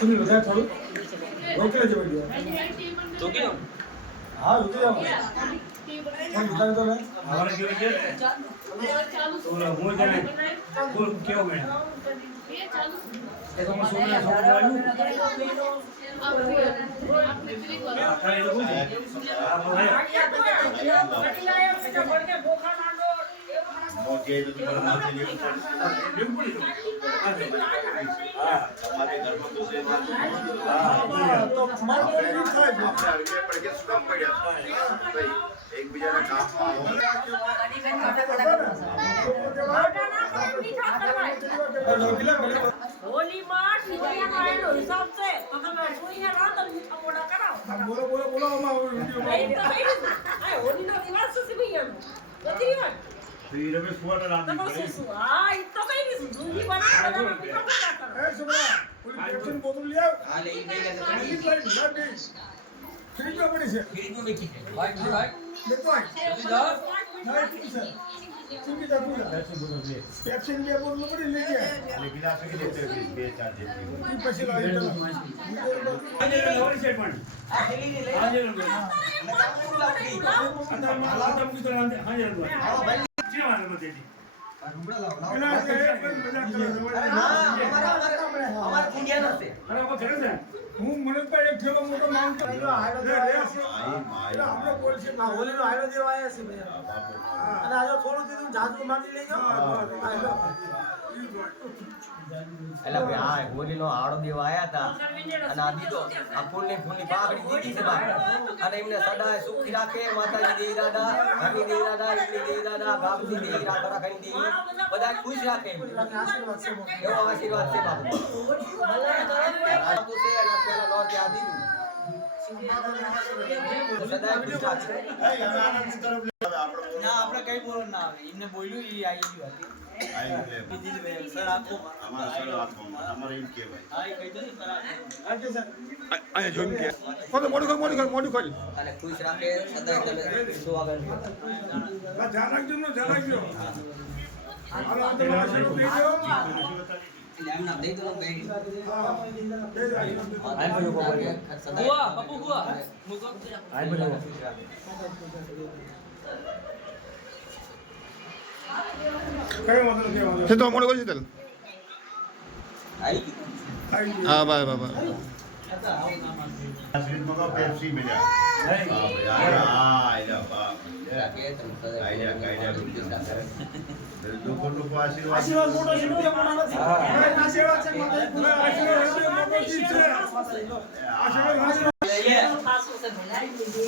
सुनी बताया थोड़ा रोक ले जो वीडियो तो क्या हाँ रुक जाओ हम बता दो ना हमारे क्यों है तो वो जाने वो क्यों है देखो मैं सुन रहा हूँ खाली लोगों से आप मोटे तो तुम्हारा नाम नहीं हाँ हमारे घर में तो से तो मार के नहीं खाए આપણે હરકે પડ કે સુકામ પડ્યા ભાઈ એકબીજાના કામમાં होली मार्च होली का हिसाब से अगर मैं सुई है रात और मोड़ा कराओ बोलो बोलो बोलो हम वीडियो नहीं तो नहीं होली ना दिवस से भी है गति मत ફરી રમેશ ફોટો तो રાખી बस हां इतना कहीं नहीं दूधी बना ए सुबह पूरी कैप्शन बोतल लिया हां ले ले ले फ्रिज लाइट लग गई फ्रिज में पड़ी से फ्रिज में देखी है भाई भाई देखो भाई नहीं ठीक है ठीक है पूरा कैप्शन लिया बोतल पड़ी ले गया લેકિન આ ફેરી દેતે બે ચાર દેતી की पैसे लाए आज लोअर स्टेटमेंट आज लोग अंदर मालूम की तरह हां जी भाई क्या मालूम है दीदी हमारे इंडिया ना से अरे वो करे से હું મને તો એક થેલો મોટો માંગ કર્યો હાઈડો દે માઈ એટલે આપણે બોલ છે ના હોલી નો હાઈડો દેવા આયા છે ભઈ અને આજો થોડું દીધું જાજુ માંગી લેજો હાઈડો એલા ભાઈ આ હોલીનો આડો દેવા આયા હતા અને આ દીધો આ ફૂલની પાઘડી દીધી છે બા અને એમને સદાય સુખી રાખે માતાજી દેવી દાદા હમી દેવી દાદા ઈલી દેવી દાદા બાપજી દેવી દાદા રાખણી દેવી બધા ખુશ રાખે આશીર્વાદ છે એવો આશીર્વાદ છે બાપુ બાપુ છે અને પેલા લોટ આ દીધું સદાય ખુશ રાખે આનંદ તરફ લે આપણે ના આપણે કઈ બોલો ના આવે એમને બોલ્યું એ આવી ગયું હતી આઈ લે બીજી જ ભાઈ સર આપો અમારા સર આપો અમારે એમ કહેવાય હા એ કહી દો ને સર આપો આજે સર આયા જોઈન કે મોડું કરી અને ખુશ રાખે સદાય તમે સુવાગત ધ્યાન રાખજો નો ધ્યાન રાખજો હાલો આ તો મારો બીજો એમના દઈ દો બેન આ આઈ બોલો બોલ હુઆ પપ્પુ હુઆ મુકો આઈ બોલો કઈ વાંધો નથી વાંધો છે તો મોડું કરી ચાલ આઈ હા બાય બાય બાય આશ્રિત મગો પેપ્સી મળ્યા હા ભાઈ આઈ લે બા રાખે તમે સદાય કાયદા લોકો લોકો આશીર્વાદ આશીર્વાદ મોટો છે મોટો નથી આશીર્વાદ છે મોટો આશીર્વાદ મોટો છે આશીર્વાદ લઈએ खासों से भलाई मिली